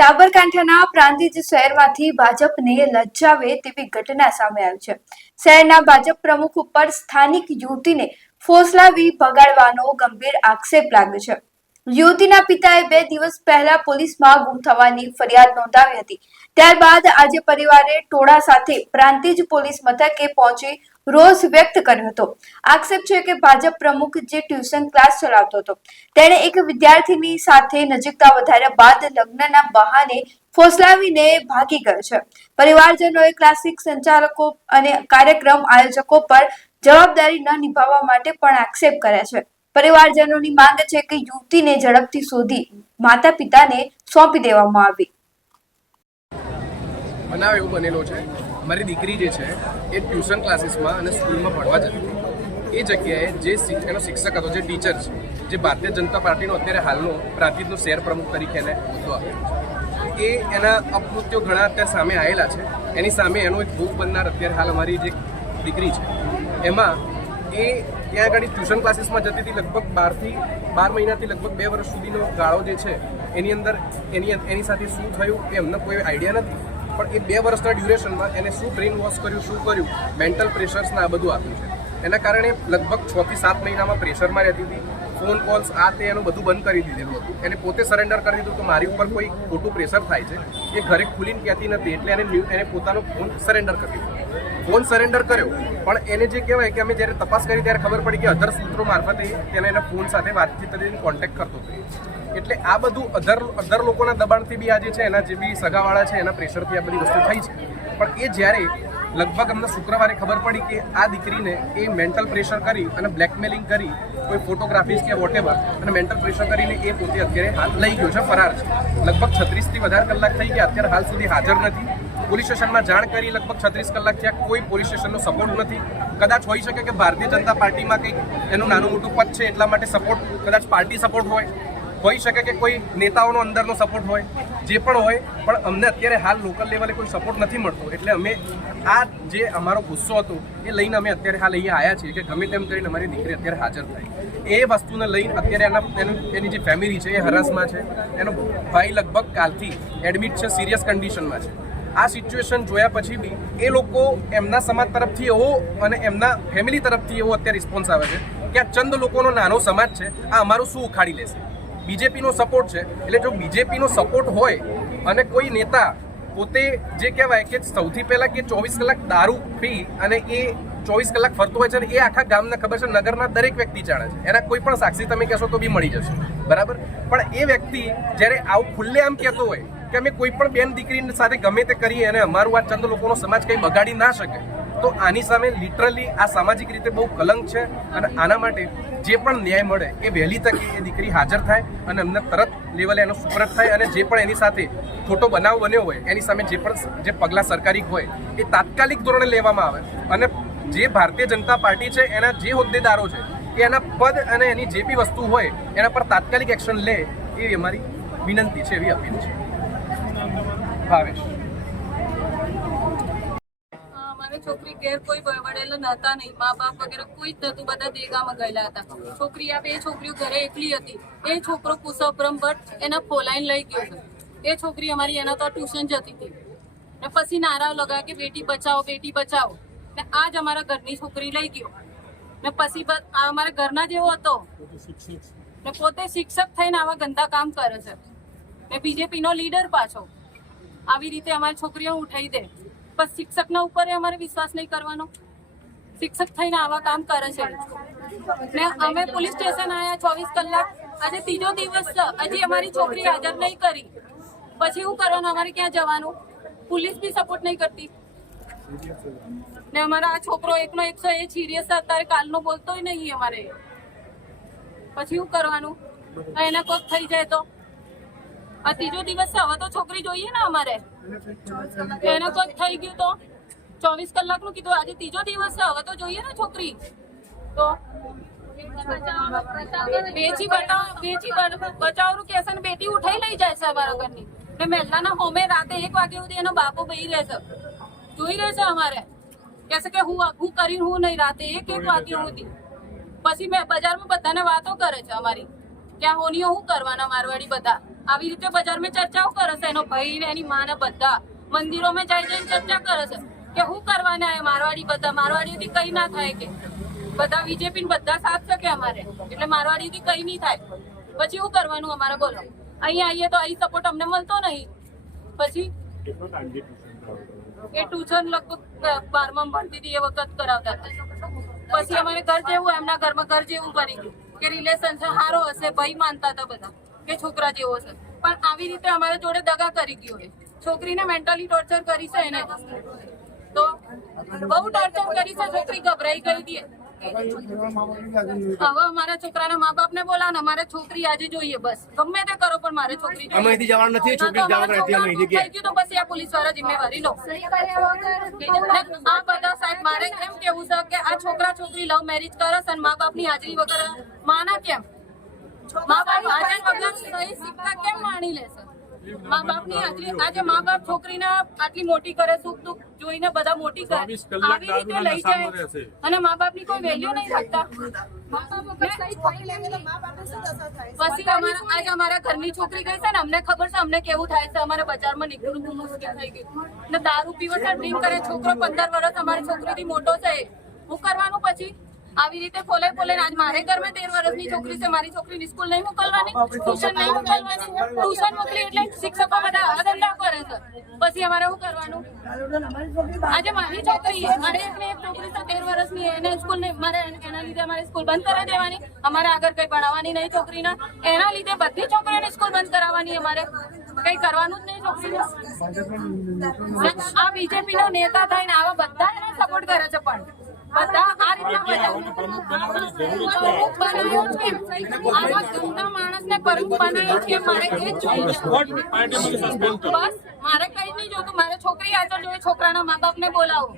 સાબરકાંઠાના પ્રાંતિજ શહેરમાંથી ભાજપને લજ્જાવે તેવી ઘટના સામે આવી છે. શહેરના ભાજપ પ્રમુખ ઉપર સ્થાનિક યુવતીને ફોસલાવી ભગાડવાનો ગંભીર આક્ષેપ લાગ્યો છે. યુવતીના પિતાએ બે દિવસ પહેલા પોલીસમાં ગુમ થવાની ફરિયાદ નોંધાવી હતી. ત્યારબાદ આજે પરિવારે ટોળા સાથે પ્રાંતિજ પોલીસ મથકે પહોંચી રોષ વ્યક્ત કર્યો હતો. આક્ષેપ છે કે ભાજપ પ્રમુખ જે ટ્યુશન ક્લાસ ચલાવતો હતો, તેણે એક વિદ્યાર્થીની સાથે નજીકતા વધાર્યા બાદ લગ્નના બહાને ફોસલાવીને ભાગી ગયો છે. પરિવારજનોએ ક્લાસિક સંચાલકો અને કાર્યક્રમ આયોજકો પર જવાબદારી ન નિભાવવા માટે પણ આક્ષેપ કર્યા છે. પરિવારજનોની માંગ છે કે યુવતીને ઝડપથી શોધી માતા પિતાને સોંપી દેવામાં આવી. બનાવ એવો બનેલો છે. મારી દીકરી જે છે, એ ટ્યુશન ક્લાસીસમાં અને સ્કૂલમાં ભણવા જતી એ જગ્યાએ જે એનો શિક્ષક હતો, જે ટીચર છે, જે ભારતીય જનતા પાર્ટીનો અત્યારે હાલનો પ્રાંતિજનો શહેર પ્રમુખ તરીકે એને હોદ્દો આપ્યો છે. એ એના અપકૃત્યો ઘણા અત્યારે સામે આવેલા છે. એની સામે એનો એક ભોગ બનનાર અત્યારે હાલ અમારી જે દીકરી છે. એમાં એ ત્યાં આગળ ટ્યુશન ક્લાસીસમાં જતી હતી લગભગ બારથી, બાર મહિનાથી લગભગ બે વર્ષ સુધીનો ગાળો જે છે, એની અંદર એની એની સાથે શું થયું એ અમને કોઈ આઈડિયા નથી. પણ એ બે વર્ષના ડ્યુરેશનમાં એને શું બ્રેઇન વોશ કર્યું, શું કર્યું મેન્ટલ પ્રેશર્સને આ બધું આપ્યું છે. એના કારણે લગભગ છ થી સાત મહિનામાં પ્રેશરમાં રહેતી હતી. ફોન કોલ્સ આ તે એનું બધું બંધ કરી દીધેલું હતું. એને પોતે સરેન્ડર કરી દીધું તો મારી ઉપર કોઈ ખોટું પ્રેશર થાય છે. એ ઘરે ખુલીને કહેતી નથી, એટલે એને એને પોતાનો ફોન સરેન્ડર કરી દીધો. ફોન સરેન્ડર કર્યો, પણ એને જે કહેવાય કે અમે જ્યારે તપાસ કરી ત્યારે ખબર પડી કે અધર સૂત્રો મારફતે તેને એના ફોન સાથે વાતચીત કરીને કોન્ટેક્ટ કરતો હતો. એટલે આ બધું અધર અધર લોકોના દબાણથી બી આ જે છે, એના જે બી સગાવાળા છે, એના પ્રેશરથી આ બધી વસ્તુ થઈ છે. પણ એ જ્યારે લગભગ અમને શુક્રવારે ખબર પડી કે આ દીકરીને એ મેન્ટલ પ્રેશર કરી અને બ્લેકમેલિંગ કરી કોઈ ફોટોગ્રાફીસ કે વોટેવર અને મેન્ટલ પ્રેશર કરીને એ પોતે અત્યારે હાલ લઈ ગયો છે, ફરાર છે. લગભગ છત્રીસથી વધારે કલાક થઈ ગયા, અત્યારે હાલ સુધી હાજર નથી. પોલીસ સ્ટેશનમાં જાણ કરી લગભગ છત્રીસ કલાક થયા, કોઈ પોલીસ સ્ટેશનનો સપોર્ટ નથી. કદાચ હોઈ શકે કે ભારતીય જનતા પાર્ટીમાં કંઈક એનું નાનું મોટું પદ છે એટલા માટે સપોર્ટ કદાચ પાર્ટી સપોર્ટ હોય. હોઈ શકે કે કોઈ નેતાઓનો અંદરનો સપોર્ટ હોય, જે પણ હોય, પણ અમને અત્યારે હાલ લોકલ લેવલે કોઈ સપોર્ટ નથી મળતો. એટલે અમે આ જે અમારો ગુસ્સો હતો, એ લઈને અમે અત્યારે હાલ અહીંયા આવ્યા છીએ કે ગમે તેમ કરીને અમારી દીકરી અત્યારે હાજર થાય. એ વસ્તુને લઈને અત્યારે એના એનું જે ફેમિલી છે, એ હરાસમાં છે. એનો ભાઈ લગભગ કાલથી એડમિટ છે સિરિયસ કન્ડિશનમાં છે. આ સિચ્યુએશન જોયા પછી બી એ લોકો એમના સમાજ તરફથી એવો અને એમના ફેમિલી તરફથી એવો અત્યારે રિસ્પોન્સ આવે છે કે આ ચંદ લોકોનો નાનો સમાજ છે, આ અમારું શું ઉખાડી લેશે? બીજેપીનો સપોર્ટ છે. એટલે જો બીજેપીનો સપોર્ટ હોય અને કોઈ નેતા પોતે જે કહેવાય કે સૌથી પહેલાં કે ચોવીસ કલાક દારૂ પી અને એ ચોવીસ કલાક ફરતો હોય છે અને એ આખા ગામને ખબર છે નગરના દરેક વ્યક્તિ જાણે છે. એના કોઈ પણ સાક્ષી તમે કહેશો તો બી મળી જશે. બરાબર? પણ એ વ્યક્તિ જ્યારે આવું ખુલ્લે આમ કહેતો હોય કે અમે કોઈ પણ બેન દીકરી સાથે ગમે તે કરીએ અને અમારું આ ચંદ લોકોનો સમાજ કંઈ બગાડી ના શકે, તો આની સામે લિટરલી આ સામાજિક રીતે બહુ કલંક છે અને આના માટે જે પણ ન્યાય મળે એ વહેલી તકે એ દીકરી હાજર થાય અને અમને તરત લેવલે એનો સુપરત થાય અને જે પણ એની સાથે ખોટો બનાવ બન્યો હોય, એની સામે જે પણ જે પગલાં સરકારી હોય, એ તાત્કાલિક ધોરણે લેવામાં આવે. અને જે ભારતીય જનતા પાર્ટી છે, એના જે હોદ્દેદારો છે, એ એના પદ અને એની જે બી વસ્તુ હોય, એના પર તાત્કાલિક એક્શન લે, એવી અમારી વિનંતી છે, એવી અપીલ છે. ભાવેશ. હા, છોકરી ઘેર કોઈ વડેલો નહોતા નહીં. મા બાપ વગેરે કોઈ જ નતું બધા દેગામાં ગયેલા હતા. છોકરી આ બે છોકરીઓ ઘરે એકલી હતી. એ છોકરો કુશોપરમ ભટ્ટ એના ફોલાઈન લઈ ગયો એ છોકરી અમારી એના તો ટ્યુશન જતી હતી. ને પછી નારા લગા કે બેટી બચાવો બેટી બચાવો. ને આ જ અમારા ઘરની છોકરી લઈ ગયો. ને પછી અમારા ઘરના જેવો હતો. ને પોતે શિક્ષક થઈને આવા ગંદા કામ કરે છે. ને બીજેપી નો લીડર પાછો. આવી રીતે અમારી છોકરીઓ ઉઠાઈ દે. બસ શિક્ષકના ઉપર અમારે વિશ્વાસ નહીં કરવાનો. શિક્ષક થઈને આવા કામ કરે છે. ને અમે પોલીસ સ્ટેશન આવ્યા ચોવીસ કલાક. આજે ત્રીજો દિવસ હજી અમારી છોકરી હાજર નહીં કરી. પછી શું કરવાનું? અમારે ક્યાં જવાનું? પોલીસ બી સપોર્ટ નહીં કરતી. ને અમારા આ છોકરો એકનો એકસો એ સિરિયસ અત્યારે કાલનો બોલતોય નહીં અમારે. પછી શું કરવાનું? એને કોક થઈ જાય તો. આ ત્રીજો દિવસ હવે તો છોકરી જોઈએ ને અમારે. એને કોઈ થઈ ગયું તો ચોવીસ કલાકનું કીધું, આજે ત્રીજો દિવસ છે, હવે તો જોઈએ ને છોકરી. તો બેચી બચાવ, બેચી બચાવનું કેસે ને બેટી ઉઠાઈ લઈ જાય છે અમારા ઘરની. ને મહેલાના હોમે રાતે એક વાગે સુધી એનો બાપો બેહી રહેશે જોઈ રહેશે અમારે. કહેશે કે હું હું કરી હું નહીં, રાતે એક એક વાગે સુધી. પછી મેં બજારમાં બધાને વાતો કરે છે અમારી. કે આ હોનીઓ શું કરવાના મારવાડી બધા? આવી રીતે બજારમાં ચર્ચાઓ કરે છે. એનો ભાઈ ને એની માં ને બધા મંદિરોમાં જઈ જઈને ચર્ચા કરે છે કે શું કરવાના એ મારવાડી બધા. મારવાડીથી કઈ ના થાય કે. બધા બીજેપી બધા સાથ છે કે અમારે? એટલે મારવાડીથી કઈ નહીં થાય. પછી શું કરવાનું અમારે? બોલો. અહીંયા આવીએ તો અહીં સપોર્ટ અમને મળતો નહીં. પછી? એ ટ્યુશન લગભગ બારમા ભણતી હતી, એ વખત કરાવતા હતા. પછી અમારે ઘર જેવું, એમના ઘરમાં ઘર જેવું કરી કે રિલેશન સારો હશે, ભાઈ માનતા હતા બધા. કે છોકરા જેવો છે. પણ આવી રીતે અમારા જોડે દગા કરી ગયો છે. છોકરીને મેન્ટલી ટોર્ચર કરી છે એને. તો બહુ ટોર્ચર કરી છે છોકરી ગભરાઈ ગઈ હતી હવે અમારા છોકરાના મા બાપ ને બોલાવો ને અમારે છોકરી આજે જોઈએ બસ. ગમે તે કરો પણ મારે છોકરી અહીંથી જવાનું નથી, છોકરી જવાનું નથી, અમે અહીંથી છોકરાનું ગયું તો પછી આ પોલીસવાળા જિમ્મેવારી લો. ને આ બધા સાહેબ મારે એમ કેવું છે કે આ છોકરા છોકરી લવ મેરેજ કરે અને મા બાપની હાજરી વગર માના કેમ? મા બાપ હાજર વગર સહી સિક્કા કેમ માણી લેશે મા બાપની હાજરી આજે મા બાપ છોકરીને આટલી મોટી કરે સુખ દુઃખ જોઈને બધા મોટી કરે. આવી રીતે લઈ જાય. અને મા બાપની કોઈ વેલ્યુ નહીં રાખતા. મા બાપ વગર સહી થઈ લે પછી અમારા આજે અમારા ઘરની છોકરી ગઈ છે ને અમને ખબર છે અમને કેવું થાય છે? અમારે બજારમાં નીકળવું મુશ્કેલ થઈ ગયું? ને દારૂ પીવો છે ડ્રિંક કરે છોકરો પંદર વર્ષ અમારી છોકરીથી મોટો છે. હું કરવાનું પછી? આવી રીતે ફોલે ફોલે આજ મારે ઘરમાં તેર વર્ષની છોકરી છે, મારી છોકરીને સ્કૂલ નહીં મોકલવાની ટ્યુશન નહીં મોકલવાની. ટ્યુશન મોકલી એટલે શિક્ષકો બધા આવા ધંધા કરે છે. પછી અમારે શું કરવાનું? આજે મારી છોકરી. મારે એક છોકરી છે, તેર વર્ષની, એને સ્કૂલ નહીં, મારે એના લીધે અમારે સ્કૂલ બંધ કરાવી દેવાની. અમારે આગળ કઈ ભણાવવાની નહીં છોકરીના. એના લીધે બધી છોકરીઓને સ્કૂલ બંધ કરાવવાની અમારે. કઈ કરવાનું જ નહીં છોકરીને. આ બીજેપી નો નેતા થઈને આવા બધા એને સપોર્ટ કરે છે પણ. બધા આ રીતના પ્રમુખ બનાવ્યો જ આવા ગંદા માણસને પ્રમુખ બનાવ્યો કેમ? મારે એ જોઈએ બસ મારે કઈ નહીં જોતું. મારે છોકરી આગળ જોઈએ છોકરાના મા બાપ ને બોલાવો.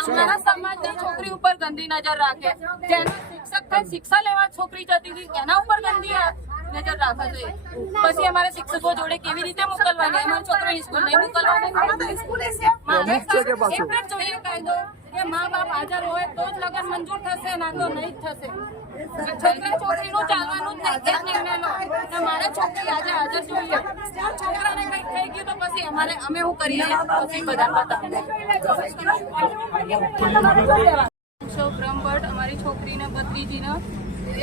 અમારા સમાજની છોકરી ઉપર ગંદી નજર રાખે. જેનો શિક્ષક શિક્ષા લેવા છોકરી જતી હતી એના ઉપર ગંદી નજર રાખવા જોઈએ. પછી અમારે શિક્ષકો જોડે કેવી રીતે મોકલવાની? અમારી છોકરો સ્કૂલ નહીં મોકલવાનો. એક જોઈએ કાયદો કે મા બાપ હાજર હોય તો જ લગન મંજૂર થશે ના તો નહીં થશે. છોકરા છોકરીનું ચાલવાનું જ નહીં નિર્ણય લો. મારે છોકરી આજે હાજર જોઈએ છોકરાને કંઈક થઈ ગયું તો પછી અમારે અમે શું કરીએ પછી બધા બતાવે શો બ્રહ્મભટ્ટ અમારી છોકરીને ભત્રીજીને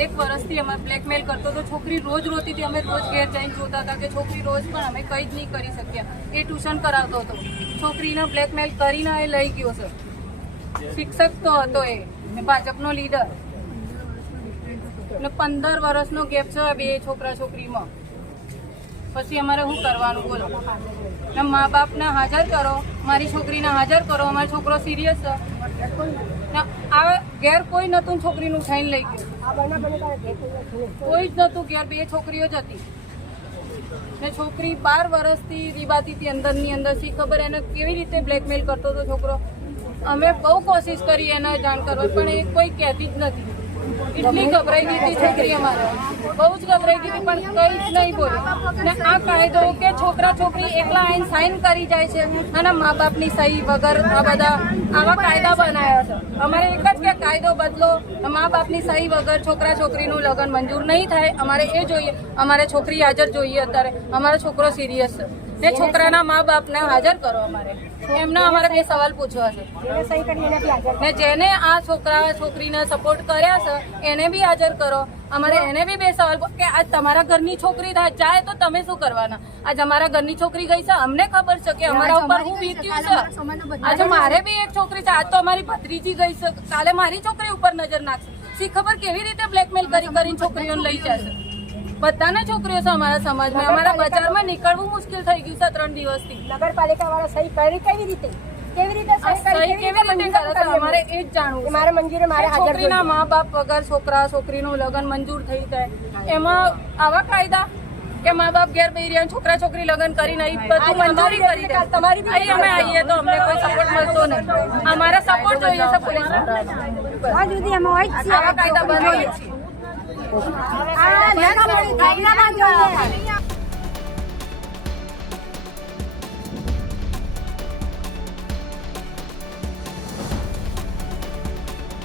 એક વર્ષથી અમારે બ્લેકમેલ કરતો હતો. છોકરી રોજ રોતી હતી અમે રોજ ઘેર જઈને જોતા હતા કે છોકરી રોજ પણ અમે કંઈ જ નહીં કરી શક્યા એ ટ્યુશન કરાવતો હતો. છોકરીને બ્લેકમેલ કરીને એ લઈ ગયો છે શિક્ષક તો હતો એ. ભાજપનો લીડર ને પંદર વર્ષનો ગેપ છે બે છોકરા છોકરીમાં. પછી અમારે શું કરવાનું, બોલો? ને મા બાપને હાજર કરો. મારી છોકરીને હાજર કરો. અમારો છોકરો સિરિયસ છે. ને આ ઘેર કોઈ નતું છોકરીનું થઈને લઈ ગયું. કોઈ જ નતું ઘેર છોકરીઓ જ હતી. ને છોકરી બાર વર્ષથી રીબાતી હતી, અંદરની અંદર. શી ખબર એને કેવી રીતે બ્લેકમેલ કરતો હતો છોકરો? અમે બહુ કોશિશ કરી એને જાણ કરવા, પણ એ કોઈ કહેતી જ નથી. એટલી ગભરાઈ ગઈ હતી છોકરી અમારે બહુ જ ગભરાઈ ગઈ હતી, પણ કંઈ જ નહીં બોલી ને આ કાયદો કે છોકરા છોકરી એકલા આઈને સાઈન કરી જાય છે, અને મા બાપની સહી વગર આ બધા આવા કાયદા બનાવ્યા છે. અમારે એક જ કે કાયદો બદલો મા બાપની સહી વગર છોકરા છોકરીનું લગ્ન મંજૂર નહીં થાય. અમારે એ જોઈએ. અમારે છોકરી હાજર જોઈએ અત્યારે. અમારો છોકરો સિરિયસ છે. ને છોકરાના મા બાપને હાજર કરો અમારે. એમના અમારે બે સવાલ પૂછવા છે. ને જેને આ છોકરા છોકરીને સપોર્ટ કર્યા છે એને બી હાજર કરો. અમારે એને બી બે સવાલ કે આજ તમારા ઘરની છોકરી જાય તો તમે શું કરવાના? આજ અમારા ઘરની છોકરી ગઈ છે અમને ખબર છે કે અમારા ઉપર શું વીત્યું છે. આજે મારે બી એક છોકરી છે આજ તો અમારી ભત્રીજી ગઈ છે. કાલે મારી છોકરી ઉપર નજર નાખશે. શી ખબર કેવી રીતે બ્લેકમેલ કરી કરીને છોકરીઓને લઈ જશે? બધાને છોકરીઓ છે અમારા સમાજમાં. અમારા બજારમાં નીકળવું મુશ્કેલ થઈ ગયું છે ત્રણ દિવસથી. નગરપાલિકા વાળા સહી કરી કેવી રીતે? કેવી રીતે સહી કેવી રીતે કરે છે? અમારે એ જ જાણવું છે. મંજૂરી મારે છોકરીના મા બાપ વગર છોકરા છોકરીનું લગ્ન મંજૂર થઈ જાય. એમાં આવા કાયદા કે મા બાપ ઘેર બેહી રહ્યા છોકરા છોકરી લગ્ન કરી નહીં બધું મંજૂરી કરી દે. તમારી અહીં અમે આવીએ તો અમને કોઈ સપોર્ટ મળતો નહીં. અમારા સપોર્ટ જોઈએ છે પોલીસ આવા કાયદા બનાવીએ છીએ. આ થાય, એના બાજુ